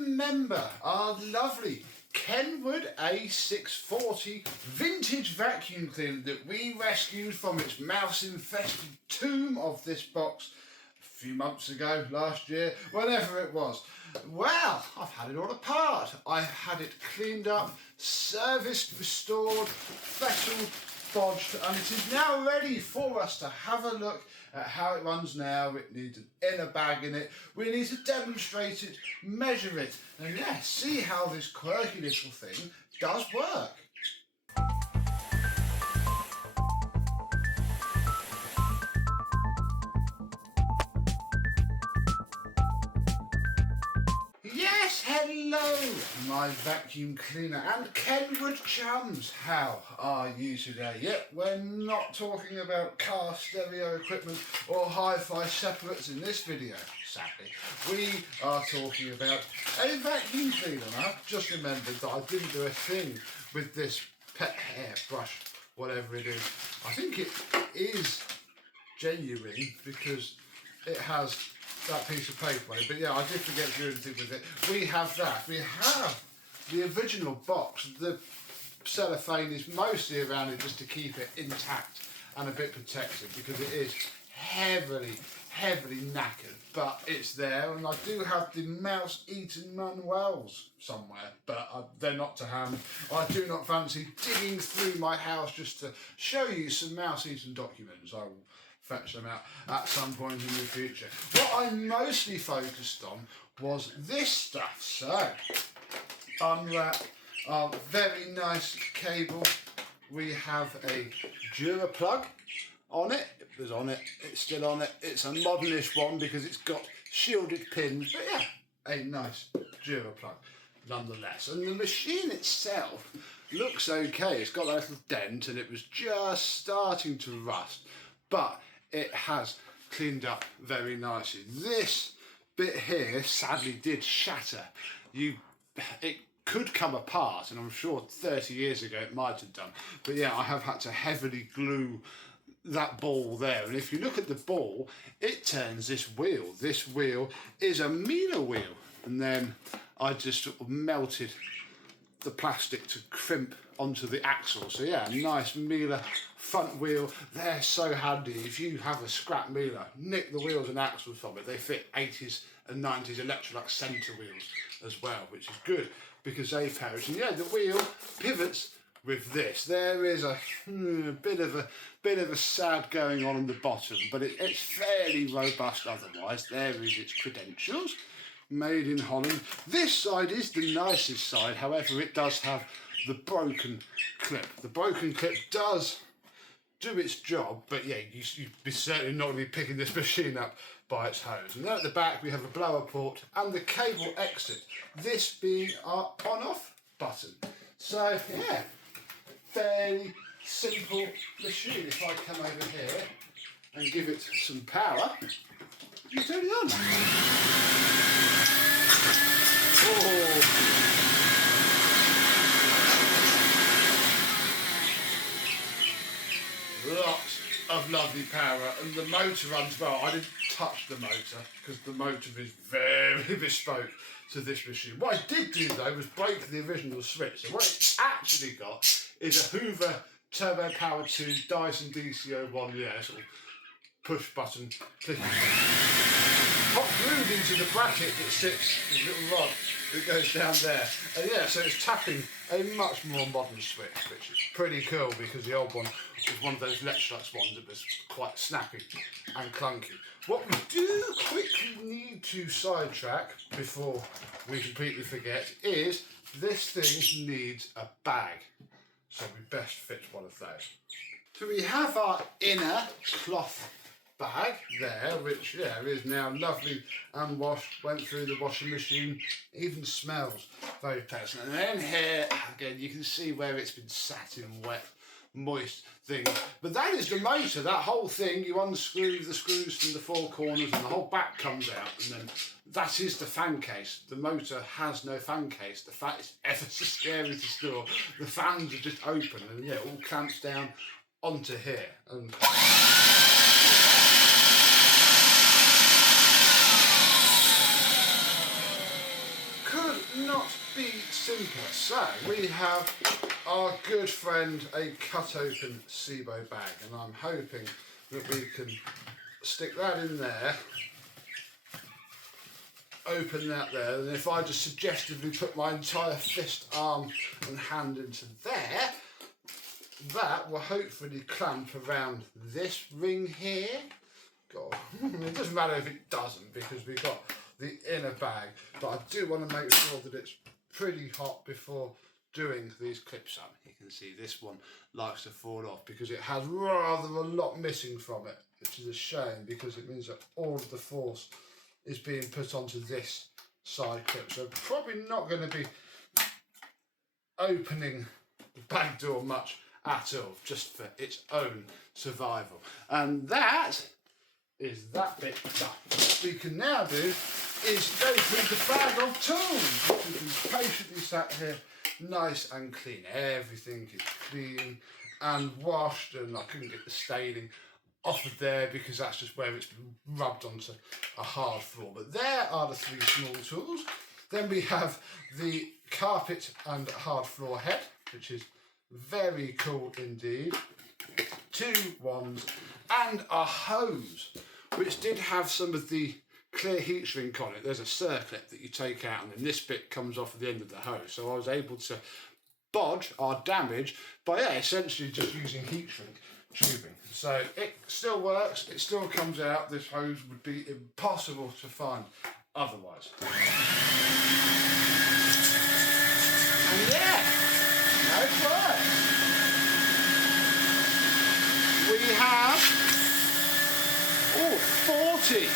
remember our lovely Kenwood A640 vintage vacuum cleaner that we rescued from its mouse-infested tomb of this box a few months ago, last year, whenever it was? Well, I've had it all apart. I've had it cleaned up, serviced, restored, fettled, bodged, and it is now ready for us to have a look at how it runs now. It needs an inner bag in it. We need to demonstrate it, measure it, and yeah, see how this quirky little thing does work. Yes, hello, my vacuum cleaner and Kenwood chums. How are you today? Yep, we're not talking about car stereo equipment or hi-fi separates in this video, sadly. We are talking about a vacuum cleaner. And I've just remembered that I didn't do a thing with this pet hair brush, whatever it is. I think it is genuine because it has that piece of paper, but yeah, I did forget to do anything with it. We have that. We have the original box. The cellophane is mostly around it just to keep it intact and a bit protected because it is heavily knackered, but it's there. And I do have the mouse-eaten manuals somewhere, but they're not to hand. I do not fancy digging through my house just to show you some mouse-eaten documents. I will fetch them out at some point in the future. What I mostly focused on was this stuff. So, unwrap our very nice cable. We have a Dura plug on it. It was on it, it's still on it. It's a modernish one because it's got shielded pins, but yeah, a nice Dura plug nonetheless. And the machine itself looks okay. It's got that little dent and it was just starting to rust, but it has cleaned up very nicely. This bit here sadly did shatter. It could come apart, and I'm sure 30 years ago it might have done. But yeah, I have had to heavily glue that ball there. And if you look at the ball, it turns this wheel. This wheel is a Miele wheel. And then I just sort of melted the plastic to crimp onto the axle. So yeah, nice Miele front wheel. They're so handy. If you have a scrap Miele, nick the wheels and axles from it. They fit 80s and 90s Electrolux centre wheels as well, which is good because they perish. And yeah, the wheel pivots with this. There is a bit of a sad going on the bottom, but it's fairly robust otherwise. There is its credentials. Made in Holland. This side is the nicest side, however it does have the broken clip. The broken clip does do its job, but yeah, you'd be certainly not going to be picking this machine up by its hose. And then at the back we have a blower port and the cable exit, this being our on-off button. So yeah, fairly simple machine. If I come over here and give it some power, you turn it on. Oh. Lots of lovely power, and the motor runs well. I didn't touch the motor because the motor is very bespoke to this machine. What I did do though was break the original switch. So what it's actually got is a Hoover Turbo Power 2 Dyson DC01, yeah, sort of push button clicking. Hot glued into the bracket that sits, the little rod that goes down there. And yeah, so it's tapping a much more modern switch, which is pretty cool because the old one was one of those Electrolux ones that was quite snappy and clunky. What we do quickly need to sidetrack before we completely forget is this thing needs a bag. So we best fit one of those. So we have our inner cloth bag there, which yeah is now lovely and washed, went through the washing machine, even smells very pleasant. And then here again you can see where it's been sat in wet, moist things. But that is the motor. That whole thing, you unscrew the screws from the four corners and the whole back comes out, and then that is the fan case. The motor has no fan case. The fan is ever so scary to store. The fans are just open and yeah, it all clamps down onto here. And could not be simpler. So we have our good friend, a cut open SIBO bag, and I'm hoping that we can stick that in there, open that there, and if I just suggestively put my entire fist, arm and hand into there, that will hopefully clamp around this ring here. God, it doesn't matter if it doesn't because we've got the inner bag, but I do want to make sure that it's pretty hot before doing these clips on. You can see this one likes to fall off because it has rather a lot missing from it, which is a shame because it means that all of the force is being put onto this side clip. So probably not going to be opening the bag door much at all, just for its own survival. And that is that bit done. What we can now do is go through the bag of tools. We can patiently sat here nice and clean. Everything is clean and washed, and I couldn't get the staining off of there because that's just where it's been rubbed onto a hard floor. But there are the three small tools. Then we have the carpet and hard floor head, which is very cool indeed. Two wands and a hose, which did have some of the clear heat shrink on it. There's a circlip that you take out and then this bit comes off at the end of the hose. So I was able to bodge our damage by essentially just using heat shrink tubing. So it still works, it still comes out. This hose would be impossible to find otherwise. And yeah, no works. We have 40.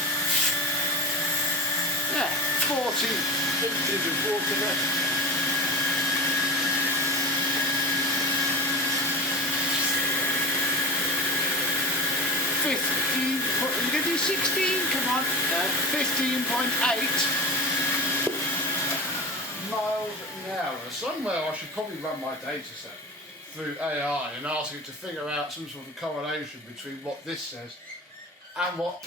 Yeah, 40 inches of water there. You can do 16, come on. 15.8 miles an hour. Somewhere I should probably run my data set through AI and ask it to figure out some sort of correlation between what this says and what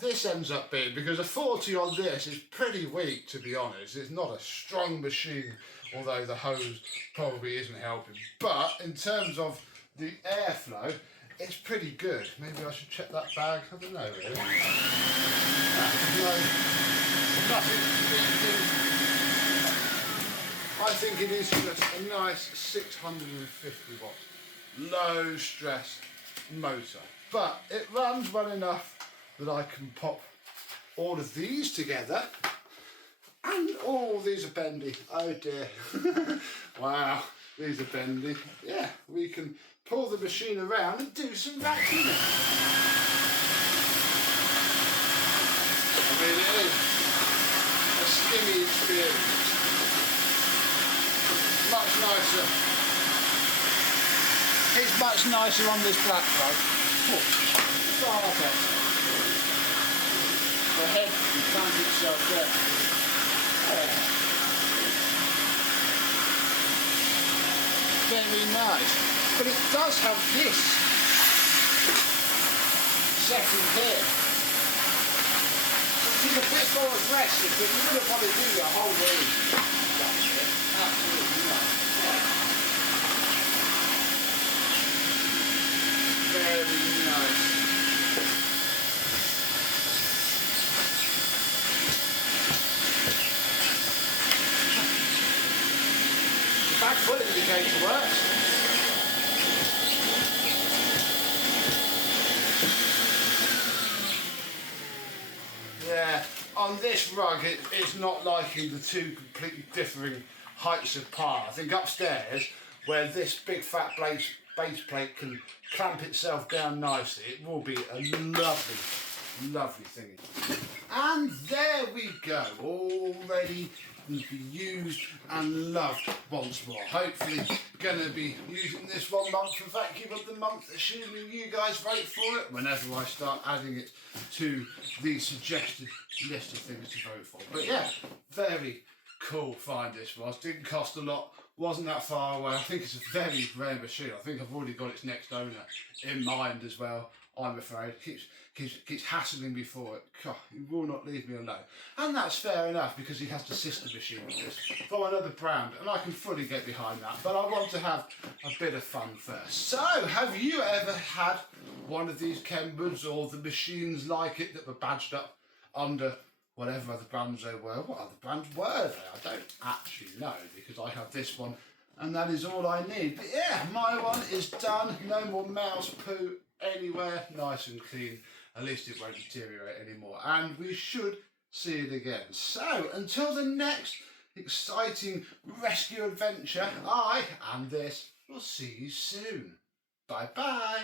this ends up being, because a 40 on this is pretty weak, to be honest. It's not a strong machine, although the hose probably isn't helping. But in terms of the airflow, it's pretty good. Maybe I should check that bag. I don't know really. No, nothing. I think it is just a nice 650 watt low stress motor. But it runs well enough that I can pop all of these together. And oh, these are bendy. Oh dear. Wow, these are bendy. Yeah, we can pull the machine around and do some vacuuming. I mean, it is a skinny experience. Much nicer. It's much nicer on this black rug. Far better. The head can clamp itself there. Very nice. But it does have this setting here, which is a bit more aggressive, but you wouldn't want to do your whole room. Absolutely not. Very nice. The back foot indicator works. Yeah, on this rug it's not liking the two completely differing heights of par. I think upstairs, where this big fat base plate can clamp itself down nicely, it will be a lovely, lovely thing. And there we go, all ready to be used and loved once more. Hopefully going to be using this 1 month for vacuum of the month, assuming you guys vote for it, whenever I start adding it to the suggested list of things to vote for. But yeah, very cool find this was. Didn't cost a lot, wasn't that far away. I think it's a very rare machine. I think I've already got its next owner in mind as well. I'm afraid. Keeps hassling me for it. God, he will not leave me alone. And that's fair enough, because he has the sister machine with this from another brand, and I can fully get behind that. But I want to have a bit of fun first. So, have you ever had one of these Kenwoods or the machines like it that were badged up under whatever other brands they were? What other brands were they? I don't actually know, because I have this one and that is all I need. But yeah, my one is done. No more mouse poo anywhere. Nice and clean. At least it won't deteriorate anymore. And we should see it again. So, until the next exciting rescue adventure, I and this will see you soon. Bye bye.